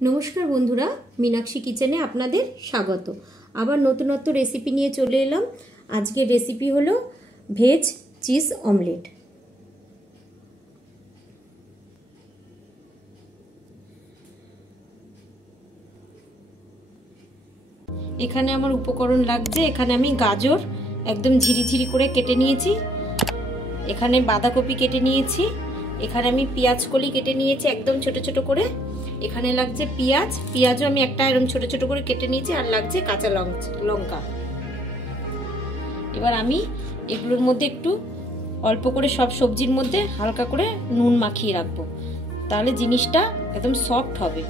নমস্কার বন্ধুরা, মীনাক্ষী কিচেনে আপনাদের স্বাগত। আবার নতুনত্ব রেসিপি নিয়ে চলে এলাম। আজকের রেসিপি হলো ভেজ চিজ অমলেট। এখানে আমার উপকরণ লাগছে। এখানে আমি গাজর একদম ঝিরিঝিরি করে কেটে নিয়েছি, এখানে বাঁধাকপি কেটে নিয়েছি, এখানে আমি পেঁয়াজ কলি কেটে নিয়েছি একদম ছোট ছোট করে, এখানে লাগছে পেঁয়াজও আমি একটা এরকম ছোট ছোট করে কেটে নিয়েছি, আর লাগছে কাঁচা লঙ্কা। এবার আমি এগুলোর মধ্যে একটু অল্প করে সব সবজির মধ্যে হালকা করে নুন মাখিয়ে রাখবো, তাহলে জিনিসটা একদম সফট হবে।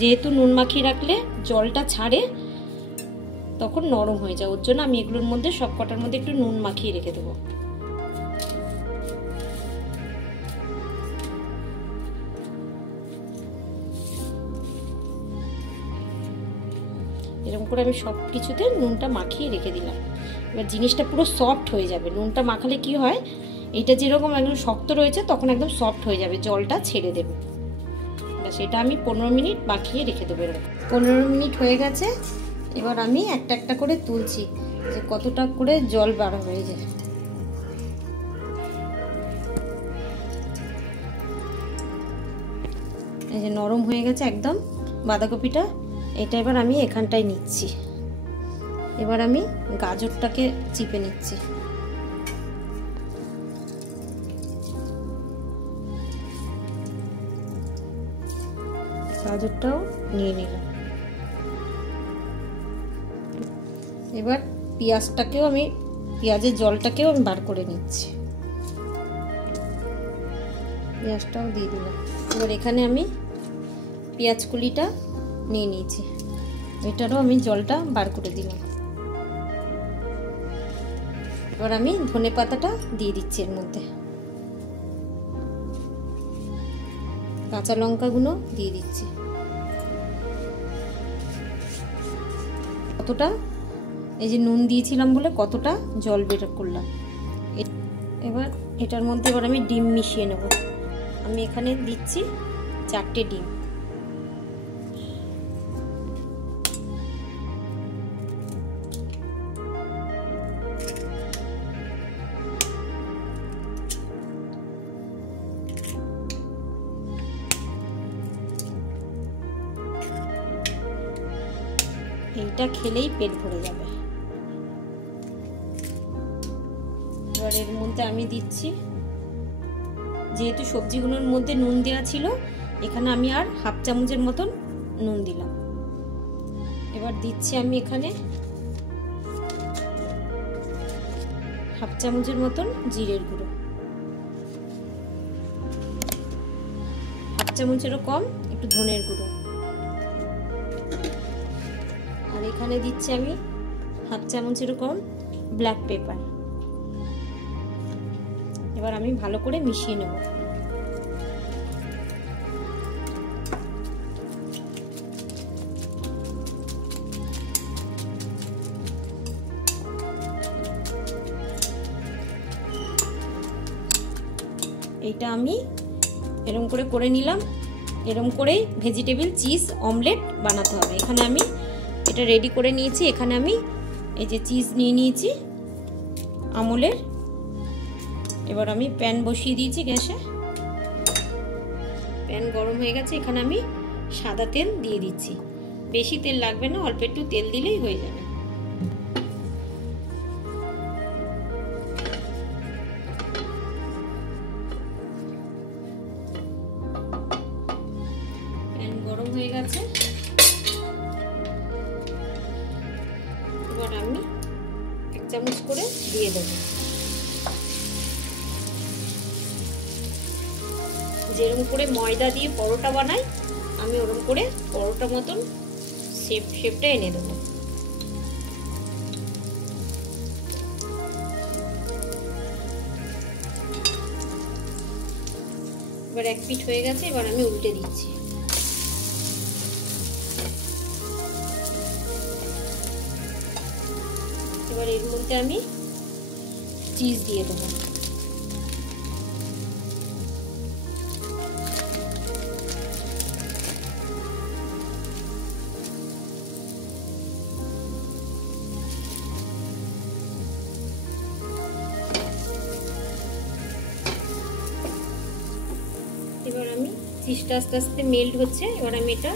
যেহেতু নুন মাখিয়ে রাখলে জলটা ছাড়ে, তখন নরম হয়ে যায়, ওর জন্য আমি এগুলোর মধ্যে সব কটার মধ্যে একটু নুন মাখিয়ে রেখে দেবো। এরকম করে আমি সব কিছুতে নুনটা মাখিয়ে রেখে দিলাম। এবার জিনিসটা পুরো সফট হয়ে যাবে। নুনটা মাখালে কি হয়, এটা যেরকম একদম শক্ত রয়েছে তখন একদম সফট হয়ে যাবে, জলটা ছেড়ে দেবে। সেটা আমি 15 মিনিট মাখিয়ে রেখে দেবো। এরকম 15 মিনিট হয়ে গেছে। এবার আমি একটা একটা করে তুলছি যে কতটা করে জল বার হয়ে যায়। এই যে নরম হয়ে গেছে একদম বাঁধাকপিটা। এটা এবার আমি এখানটায় নিচ্ছি। এবার আমি গাজরটাকে চিপে নিচ্ছি। গাজরটাও নিয়ে নিলাম। এবার পেঁয়াজের জলটাকেও আমি বার করে নিচ্ছি। পেঁয়াজটাও দিয়ে দিলাম। এবার এখানে আমি পেঁয়াজ কুলিটা নিয়ে নিয়েছি, এটারও আমি জলটা বার করে দিলাম। এবার আমি ধনে পাতাটা দিয়ে দিচ্ছি এর মধ্যে, কাঁচা লঙ্কাগুলো দিয়ে দিচ্ছি। কতটা এই যে নুন দিয়েছিলাম বলে কতটা জল বের করলাম। এবার এটার মধ্যে এবার আমি ডিম মিশিয়ে নেব। আমি এখানে দিচ্ছি 4টে ডিম। এইটা খেলেই পেট ভরে যাবে। এবার এর মধ্যে আমি দিচ্ছি, যেহেতু সবজিগুলোর মধ্যে নুন দেওয়া ছিল, এখানে আমি আর হাফ চামচের মতন নুন দিলাম। এবার দিচ্ছি আমি এখানে হাফ চামচের মতন জিরের গুঁড়ো, হাফ চামচেরও কম একটু ধনের গুঁড়ো, আর এখানে দিচ্ছি আমি হাফ চামচেরও কম ব্ল্যাক পেপার। এবার আমি ভালো করে মিশিয়ে নেব। এইটা আমি এরকম করে নিলাম। এরকম করেই ভেজিটেবল চিজ অমলেট বানাতে হবে। এখানে আমি এটা রেডি করে নিয়েছি। এখানে আমি এই যে চিজ নিয়ে নিয়েছি আমুলের। এবার আমি প্যান বসিয়ে দিয়েছি গ্যাসে। প্যান গরম হয়ে গেছে। এখানে আমি সাদা তেল দিয়ে দিচ্ছি। বেশি তেল লাগবে না, অল্প একটু তেল দিলেই হয়ে যাবে। প্যান গরম হয়ে গেছে। এবার আমি 1 চামচ করে দিয়ে দেবো। যেরকম করে ময়দা দিয়ে পরোটা বানাই, আমি ওরকম করে পরোটা মতন শেপটা এনে দেবো। এবার এক পিঠ হয়ে গেছে। এবার আমি উল্টে দিচ্ছি। এবার এর মধ্যে আমি চিজ দিয়ে দেবো। চিজটা আস্তে আস্তে মেল্ট হচ্ছে। এবার আমি এটা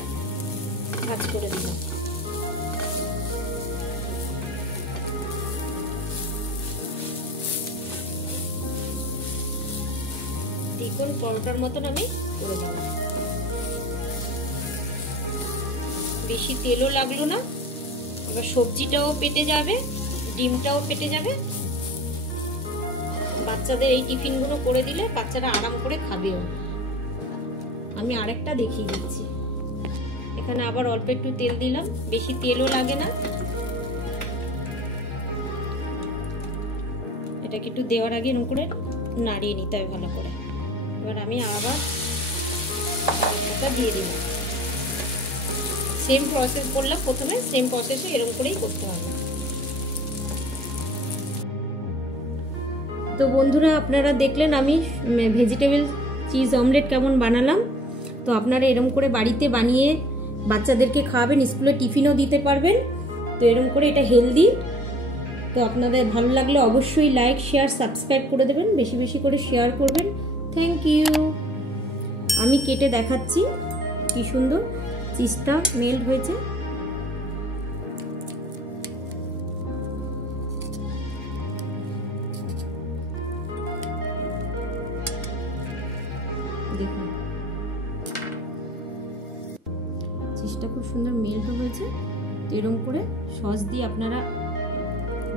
ভাজ করে দিলাম। দেখুন পরোটার মতন আমি করে দিলাম। বেশি তেলও লাগলো না। এবার সবজিটাও পেটে যাবে, ডিমটাও পেটে যাবে। বাচ্চাদের এই টিফিনগুলো করে দিলে বাচ্চারা আরাম করে খাবেও। আমি আরেকটা দেখিয়ে দিচ্ছি। এখানে আবার অল্প একটু তেল দিলাম, বেশি তেলও লাগে না। এটাকে একটু দেওয়ার আগে এরকম করে নাড়িয়ে নিতে হবে ভালো করে। এবার আমি আবার দিয়ে দিলাম। সেম প্রসেস করলাম প্রথমে, সেম প্রসেসে এরকম করেই করতে হবে। তো বন্ধুরা আপনারা দেখলেন আমি ভেজিটেবল চিজ অমলেট কেমন বানালাম। তো আপনারা এরকম করে বাড়িতে বানিয়ে বাচ্চাদেরকে খাওয়াবেন, স্কুলে টিফিনও দিতে পারবেন। তো এরকম করে এটা হেলদি। তো আপনাদের ভালো লাগলে অবশ্যই লাইক শেয়ার সাবস্ক্রাইব করে দেবেন, বেশি বেশি করে শেয়ার করবেন। Thank you. আমি কেটে দেখাচ্ছি কি সুন্দর চিজটা মেল্ট হয়েছে। দেখুন চিজটা খুব সুন্দর মেল্ট হয়েছে। তো এরকম করে সস দিয়ে আপনারা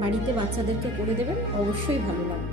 বাড়িতে বাচ্চাদেরকে করে দেবেন, অবশ্যই ভালো লাগবে।